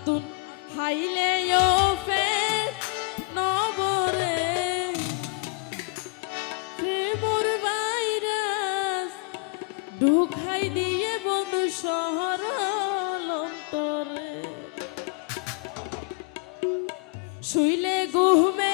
খাতুন হাইলে ফে নবরে। ঢুকাই দিয়ে বন্ধু শহর লন্তরে শুইলে ঘুমে